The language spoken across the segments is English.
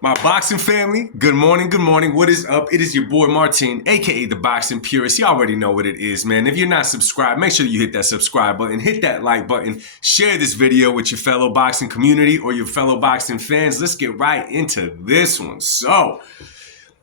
My boxing family, good morning, good morning. What is up? It is your boy Martin, aka the Boxing Purist. You already know what it is, man. If you're not subscribed, make sure you hit that subscribe button, hit that like button, share this video with your fellow boxing community or your fellow boxing fans. Let's get right into this one. So,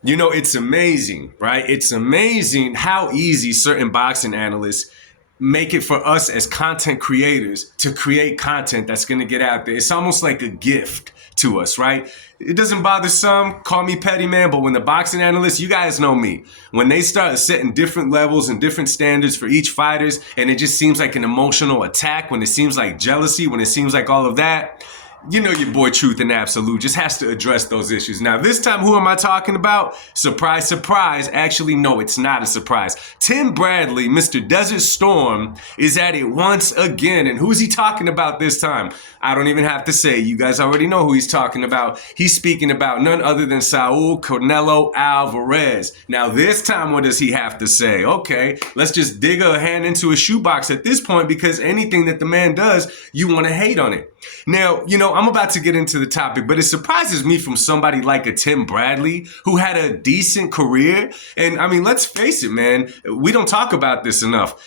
it's amazing, right? It's amazing how easy certain boxing analysts make it for us as content creators to create content that's going to get out there. It's almost like a gift to us, right? It doesn't bother some, call me petty, man, but when the boxing analysts, you guys know me, when they start setting different levels and different standards for each fighters, and it just seems like an emotional attack, when it seems like jealousy, when it seems like all of that, you know your boy Truth and Absolute just has to address those issues. Now, this time, who am I talking about? Surprise, surprise. Actually, no, it's not a surprise. Timbradley, Mr. Desert Storm, is at it once again. And who's he talking about this time? I don't even have to say. You guys already know who he's talking about. He's speaking about none other than Saul Canelo Alvarez. Now, this time, what does he have to say? Okay, let's just dig a hand into a shoebox at this point, because anything that the man does, you want to hate on it. Now, I'm about to get into the topic, but it surprises me from somebody like a Timbradley who had a decent career. And I mean, let's face it, man, we don't talk about this enough.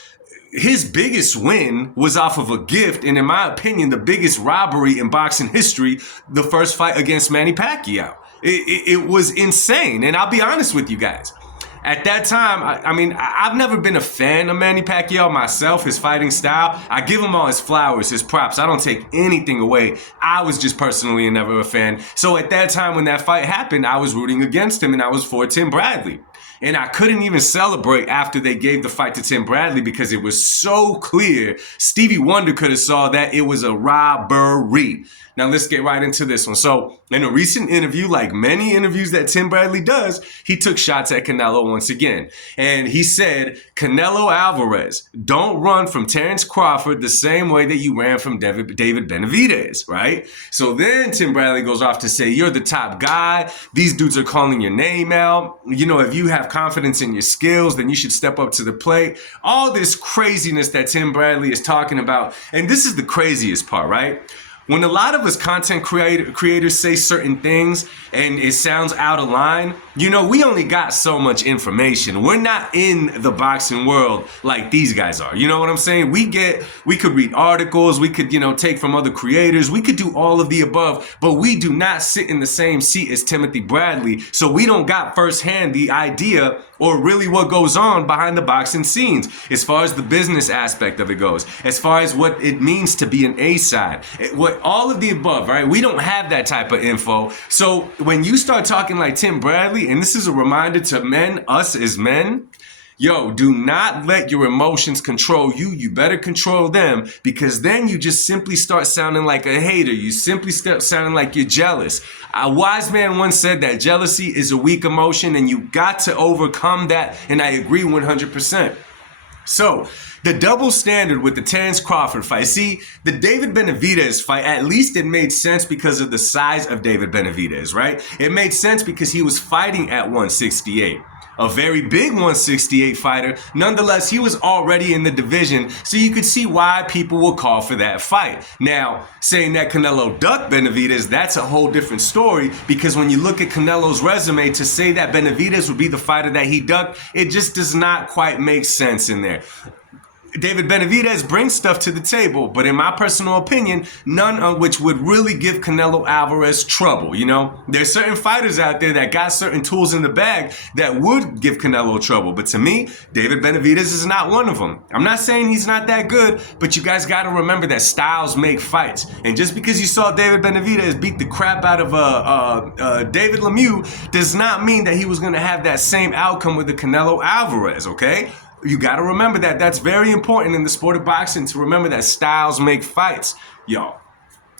His biggest win was off of a gift, and in my opinion, the biggest robbery in boxing history, the first fight against Manny Pacquiao. It was insane, and I'll be honest with you guys. At that time, I've never been a fan of Manny Pacquiao myself, his fighting style. I give him all his flowers, his props. I don't take anything away. I was just personally never a fan. So at that time when that fight happened, I was rooting against him and I was for Timbradley. And I couldn't even celebrate after they gave the fight to Timbradley because it was so clear. Stevie Wonder could have saw that it was a robbery. Now let's get right into this one. So in a recent interview, like many interviews that Timbradley does, he took shots at Canelo once again. And he said, Canelo Alvarez, don't run from Terrence Crawford the same way that you ran from David Benavidez, right? So then Timbradley goes off to say, you're the top guy. These dudes are calling your name out. If you have confidence in your skills, then you should step up to the plate. All this craziness that Timbradley is talking about. And this is the craziest part, right? When a lot of us content creators say certain things and it sounds out of line, we only got so much information. We're not in the boxing world like these guys are. You know what I'm saying? We could read articles, we could, take from other creators, we could do all of the above, but we do not sit in the same seat as Timothy Bradley, so we don't got firsthand the idea or really what goes on behind the boxing scenes as far as the business aspect of it goes, as far as what it means to be an A-side, all of the above, right? We don't have that type of info. So when you start talking like Timbradley, and this is a reminder to men, us as men, do not let your emotions control you. You better control them, because then you just simply start sounding like a hater. You simply start sounding like you're jealous. A wise man once said that jealousy is a weak emotion and you got to overcome that. And I agree 100%. So the double standard with the Terrence Crawford fight. See, the David Benavidez fight, at least it made sense because of the size of David Benavidez, right? It made sense because he was fighting at 168. A very big 168 fighter. Nonetheless, he was already in the division, so you could see why people will call for that fight. Now, saying that Canelo ducked Benavidez, that's a whole different story, because when you look at Canelo's resume, to say that Benavidez would be the fighter that he ducked, it just does not quite make sense in there. David Benavidez brings stuff to the table, but in my personal opinion, none of which would really give Canelo Alvarez trouble. There's certain fighters out there that got certain tools in the bag that would give Canelo trouble. But to me, David Benavidez is not one of them. I'm not saying he's not that good, but you guys got to remember that styles make fights. And just because you saw David Benavidez beat the crap out of David Lemieux does not mean that he was going to have that same outcome with the Canelo Alvarez, okay? You got to remember that. That's very important in the sport of boxing, to remember that styles make fights, y'all.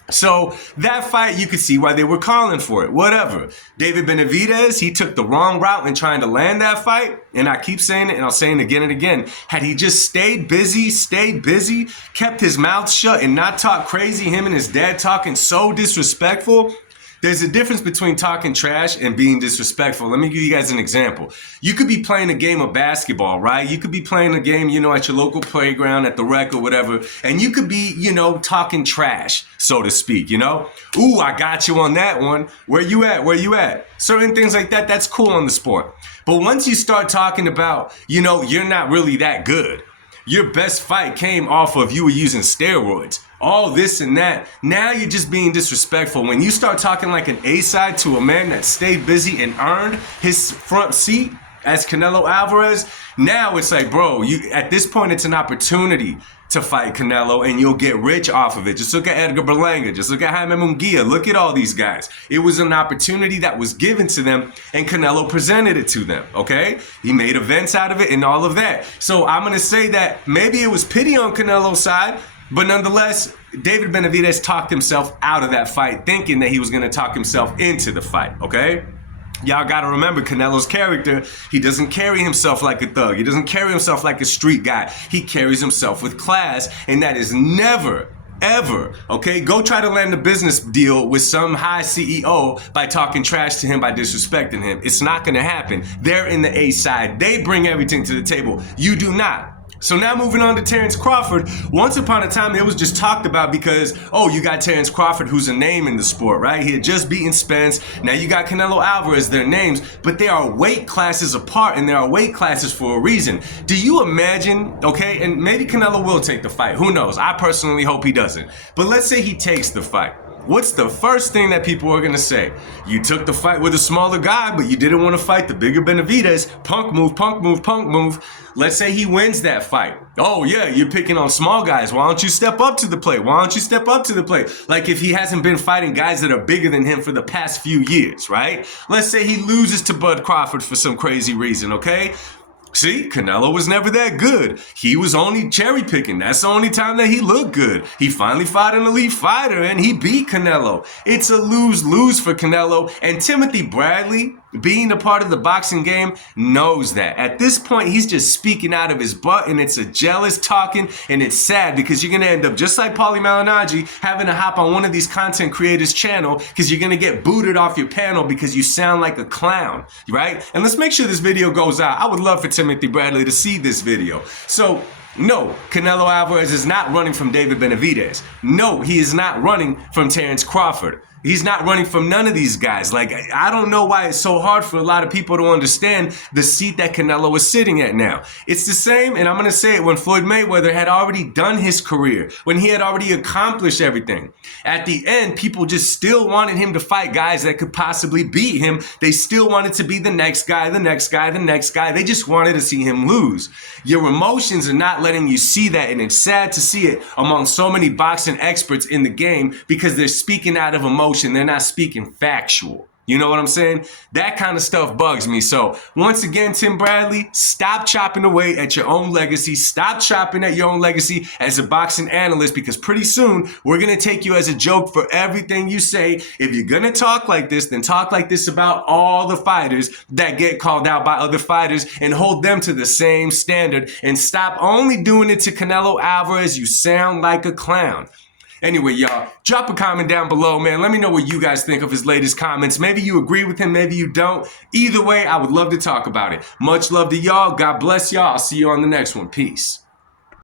So that fight, you could see why they were calling for it. Whatever. David Benavidez, he took the wrong route in trying to land that fight. And I keep saying it, and I'll say it again and again. Had he just stayed busy, kept his mouth shut and not talk crazy, him and his dad talking so disrespectful, There's a difference between talking trash and being disrespectful. Let me give you guys an example. You could be playing a game of basketball, right? You could be playing a game, at your local playground, at the rec or whatever, and you could be, talking trash, so to speak, Ooh, I got you on that one. Where you at? Where you at? Certain things like that, that's cool on the sport. But once you start talking about, you're not really that good. Your best fight came off of you were using steroids. All this and that. Now you're just being disrespectful. When you start talking like an A-side to a man that stayed busy and earned his front seat as Canelo Alvarez, now it's like, bro, at this point it's an opportunity to fight Canelo and you'll get rich off of it. Just look at Edgar Berlanga. Just look at Jaime Munguia. Look at all these guys. It was an opportunity that was given to them and Canelo presented it to them, okay? He made events out of it and all of that. So I'm going to say that maybe it was pity on Canelo's side, but nonetheless, David Benavidez talked himself out of that fight thinking that he was going to talk himself into the fight, okay? Y'all got to remember Canelo's character. He doesn't carry himself like a thug. He doesn't carry himself like a street guy. He carries himself with class, and that is never, ever, okay? Go try to land a business deal with some high CEO by talking trash to him, by disrespecting him. It's not going to happen. They're in the A side. They bring everything to the table. You do not. So now moving on to Terence Crawford. Once upon a time, it was just talked about because, you got Terence Crawford, who's a name in the sport, right? He had just beaten Spence. Now you got Canelo Alvarez, their names, but they are weight classes apart, and there are weight classes for a reason. Do you imagine, okay, and maybe Canelo will take the fight. Who knows? I personally hope he doesn't. But let's say he takes the fight. What's the first thing that people are going to say? You took the fight with a smaller guy, but you didn't want to fight the bigger Benavidez. Punk move, punk move, punk move. Let's say he wins that fight. Oh, yeah, you're picking on small guys. Why don't you step up to the plate? Why don't you step up to the plate? Like if he hasn't been fighting guys that are bigger than him for the past few years, right? Let's say he loses to Bud Crawford for some crazy reason, okay? See, Canelo was never that good. He was only cherry picking. That's the only time that he looked good. He finally fought an elite fighter and he beat Canelo. It's a lose-lose for Canelo. And Timothy Bradley, being a part of the boxing game, knows that. At this point, he's just speaking out of his butt, and it's a jealous talking, and it's sad because you're going to end up just like Paulie Malignaggi having to hop on one of these content creators' channel because you're going to get booted off your panel because you sound like a clown, right? And let's make sure this video goes out. I would love for Timothy Bradley to see this video. So, no, Canelo Alvarez is not running from David Benavidez. No, he is not running from Terence Crawford. He's not running from none of these guys. Like, I don't know why it's so hard for a lot of people to understand the seat that Canelo is sitting at now. It's the same, and I'm going to say it, when Floyd Mayweather had already done his career, when he had already accomplished everything. At the end, people just still wanted him to fight guys that could possibly beat him. They still wanted to be the next guy, the next guy, the next guy. They just wanted to see him lose. Your emotions are not letting you see that, and it's sad to see it among so many boxing experts in the game because they're speaking out of emotion. They're not speaking factual. You know what I'm saying? That kind of stuff bugs me. So once again, Timbradley, stop chopping away at your own legacy. Stop chopping at your own legacy as a boxing analyst, because pretty soon we're going to take you as a joke for everything you say. If you're going to talk like this, then talk like this about all the fighters that get called out by other fighters and hold them to the same standard, and stop only doing it to Canelo Alvarez. You sound like a clown. Anyway, y'all, drop a comment down below, man. Let me know what you guys think of his latest comments. Maybe you agree with him, maybe you don't. Either way, I would love to talk about it. Much love to y'all. God bless y'all. I'll see you on the next one. Peace.